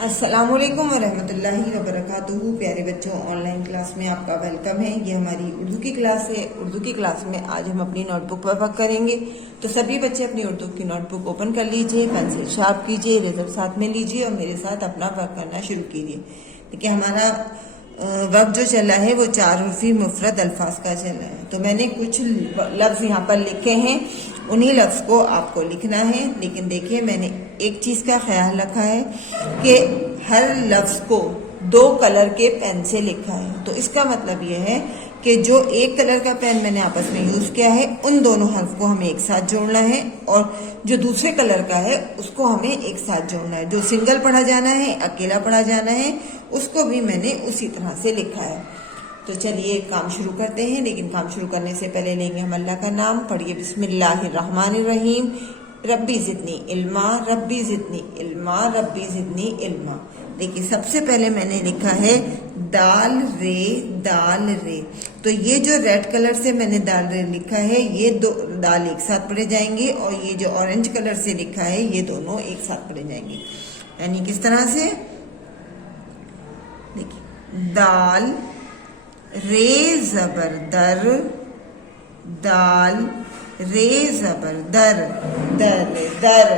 अस्सलामुअलैकुम वरहमतुल्लाहि वबरकातुहू। प्यारे बच्चों, ऑनलाइन क्लास में आपका वेलकम है। ये हमारी उर्दू की क्लास है। उर्दू की क्लास में आज हम अपनी नोटबुक पर वर्क करेंगे। तो सभी बच्चे अपनी उर्दू की नोटबुक ओपन कर लीजिए, पेंसिल शार्प कीजिए, इरेजर साथ में लीजिए और मेरे साथ अपना वर्क करना शुरू कीजिए। देखिए, हमारा वर्क जो चला है वो 4 हर्फी मुफरद अल्फाज का चला है। तो मैंने कुछ लफ्ज यहाँ पर लिखे हैं, उन्हीं लफ्ज को आपको लिखना है। लेकिन देखिए, मैंने एक चीज का ख्याल रखा है कि हर लफ्ज को 2 कलर के पेन से लिखा है। तो इसका मतलब यह है कि जो एक कलर का पेन मैंने आपस में यूज किया है, उन दोनों हर्फ को हमें एक साथ जोड़ना है, और जो दूसरे कलर का है उसको हमें एक साथ जोड़ना है। जो सिंगल पढ़ा जाना है, अकेला पढ़ा जाना है, उसको भी मैंने उसी तरह से लिखा है। तो चलिए काम शुरू करते हैं। लेकिन काम शुरू करने से पहले लेंगे हम अल्लाह का नाम। पढ़िए बिस्मिल्लाहिर्रहमानिर्रहीम। रब्बी जिदनी इल्मा, रब्बी जिदनी इल्मा, रब्बी जिदनी इल्मा। देखिए, सबसे पहले मैंने लिखा है दाल रे, दाल रे। तो ये जो रेड कलर से मैंने दाल रे लिखा है, ये 2 दाल एक साथ पढ़े जाएंगे, और ये जो ऑरेंज कलर से लिखा है, ये दोनों एक साथ पढ़े जाएंगे। यानी किस तरह से, देखिए, दाल रे जबर दर, दाल रे जबर दर, दर दर,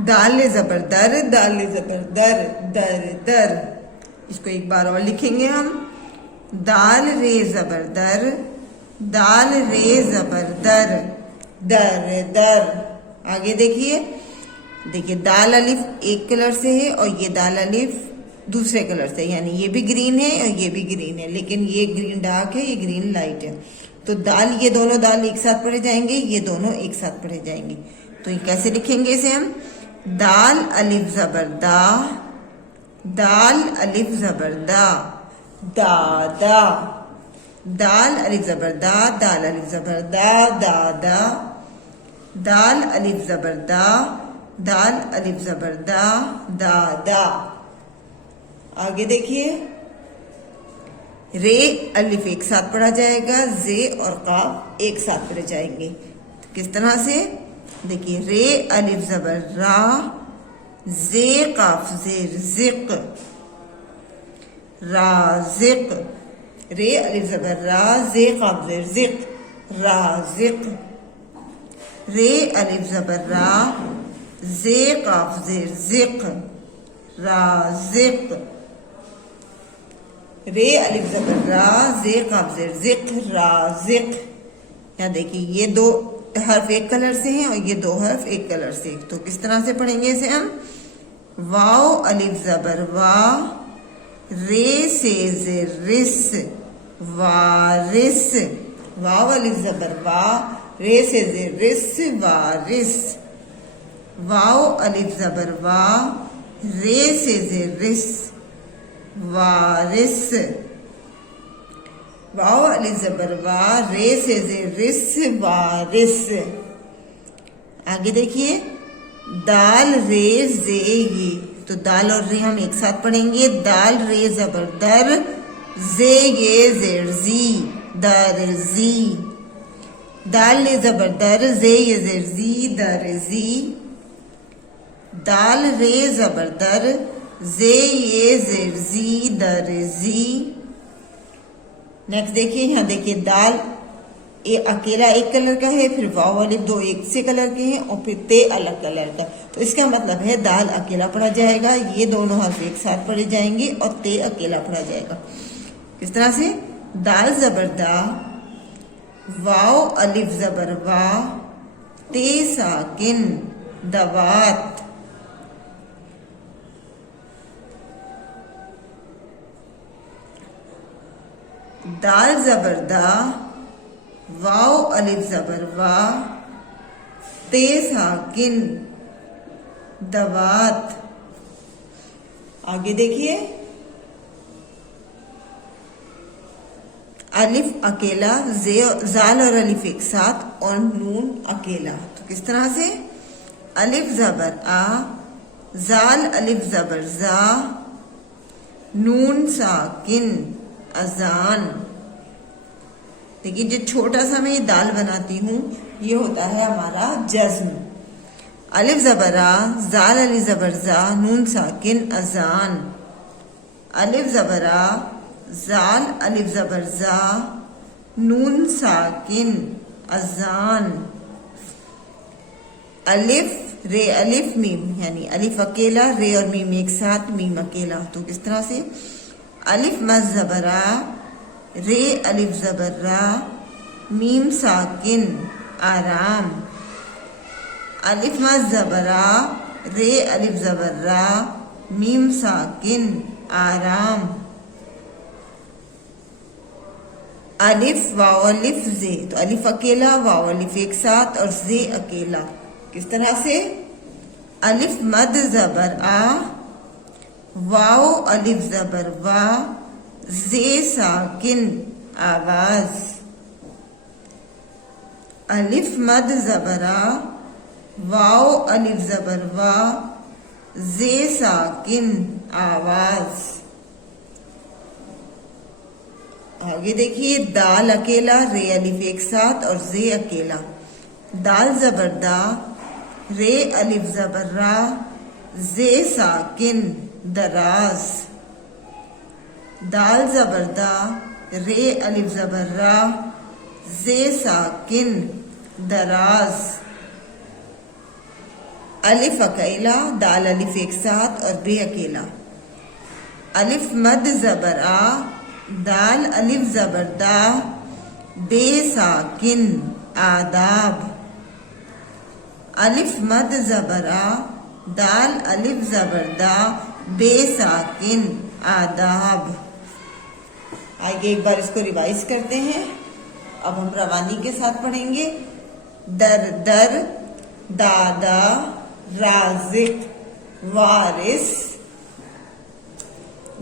दाल जबर दर, दाल जबर दर, दर दर। इसको एक बार और लिखेंगे हम, दाल रे जबर दर, दाल रे जबर दर, दर दर। आगे देखिए, देखिए दाल अलिफ एक कलर से है और ये दाल अलिफ दूसरे कलर से, यानी ये भी ग्रीन है और ये भी ग्रीन है, लेकिन ये ग्रीन डार्क है, ये ग्रीन लाइट है। तो दाल, ये दोनों दाल एक साथ पढ़े जाएंगे, ये दोनों एक साथ पढ़े जाएंगे। तो ये कैसे लिखेंगे इसे हम, दाल अलिफ जबर दा, दाल अलिफ जबर दा, दा दा, दाल अलिफ जबर दा, दाल अलिफ जबर दा, दा दा, दाल अलिफ जबर दा, दाल अलिफ जबर दा, दा दा। आगे देखिए, रे अलिफ एक साथ पढ़ा जाएगा, जे और काफ एक साथ पढ़े जाएंगे। तो किस तरह से, देखिए, रे अलिफ जबर रा, जे काफ जेर जिक, राजिक। रे अलिफ जबर रा, जे काफ जेर जिक, राजिक। रे अलिफ जबर रा, जे काफ जेर जिक, राजिक। रे अलिफ जबर रा, जे काफ जेर जिक, राजिक। यहाँ देखिए, ये 2 हर्फ एक कलर से हैं और ये 2 हर्फ एक कलर से। तो किस तरह से पढ़ेंगे इसे हम, वाओ अलिफ जबर वा, रे से जेर रिस, वारिस। वाओ अलिफ जबर वा, रे से जेर रिस, वारिस। वाओ अलिफ जबर वा, रे से जेर रिस, वारिस। वाओ अलिफ जबर वा, रे से जेर रिस, वारिस। आगे देखिए, दाल रे जे ये। तो दाल और रे हम एक साथ पढ़ेंगे, दाल रे जबर दर, जे ये जेर जी, दर जी। दाल ले जबर दर, जे ये जेर जी, दर जी। दाल रे जबर दर, जे ये जेर जी, दर जी। नेक्स्ट देखिए, यहाँ देखिए, दाल ये अकेला एक कलर का है, फिर वाव अलिफ 2 एक से कलर के हैं, और फिर ते अलग कलर का। तो इसका मतलब है दाल अकेला पढ़ा जाएगा, ये दोनों हर्फ एक साथ पढ़े जाएंगे, और ते अकेला पढ़ा जाएगा। इस तरह से, दाल जबर दा, वाव अलिफ जबर वा, ते साकिन, दवात। दाल जबर दा, वाव अलिफ जबर वा, ते साकिन, दवात। आगे देखिए, अलिफ अकेला, जाल और अलिफ एक साथ, और नून अकेला। तो किस तरह से, अलिफ जबर आ, जाल अलिफ जबर जा, नून साकिन, अजान। देखिए, जो छोटा सा मैं ये दाल बनाती हूँ, ये होता है हमारा जज्म। अलिफ ज़बरा, जाल अली ज़बर जा, नून साकिन, अजान। अलिफ ज़बरा, जाल अलिफ ज़बर जा, नून साकिन, अजान। अलिफ रे अलिफ मीम, यानी अलिफ अकेला, रे और मीम एक साथ, मीम अकेला। तो किस तरह से? अलिफ मद ज़बरा, रे अलिफ ज़बर रा, मीम साकिन, आराम। अलिफ मद ज़बरा, रे अलिफ ज़बर रा, मीम साकिन, आराम। अलिफ वाव अलिफ जे, तो अलिफ अकेला, वाव अलिफ एक साथ और जे अकेला। किस तरह से? अलिफ मद ज़बर आ, वाव अलिफ ज़बर वा, जे साकिन, आवाज। अलिफ मद ज़बरा, वाव अलिफ ज़बर वा, जे साकिन, आवाज। आगे देखिए, दाल अकेला, रे अलिफ एक साथ और जे अकेला। दाल ज़बर दा, रे अलिफ ज़बर रा, जे साकिन, दराज। दाल ज़बर दा, रे अलिफ ज़बर रा, जे साकिन, दराज। अलिफ अकेला, दाल अलिफ एक साथ और बे अकेला। अलिफ मद ज़बर आ, दाल अलिफ ज़बर दा, बे साकिन, आदाब। अलिफ मद ज़बर आ, दाल अलिफ ज़बर दा, बे साकिन, आदाब। आइए एक बार इसको रिवाइज करते हैं। अब हम रवानी के साथ पढ़ेंगे। दर दर, दादा, राज़िक, वारिस।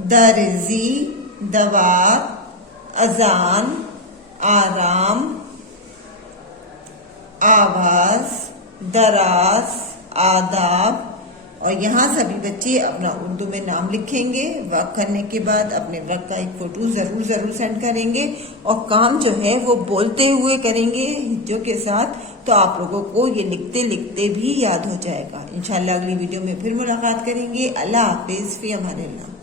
दर्जी, दवार, अजान, आराम, आवाज, दराज, आदाब। और यहाँ सभी बच्चे अपना उर्दू में नाम लिखेंगे। वर्क करने के बाद अपने वर्क का एक फोटो जरूर सेंड करेंगे और काम जो है वो बोलते हुए करेंगे हिज्जों के साथ, तो आप लोगों को ये लिखते लिखते भी याद हो जाएगा। इंशाल्लाह अगली वीडियो में फिर मुलाकात करेंगे। अल्लाह हाफिज, फी अमानिल्लाह।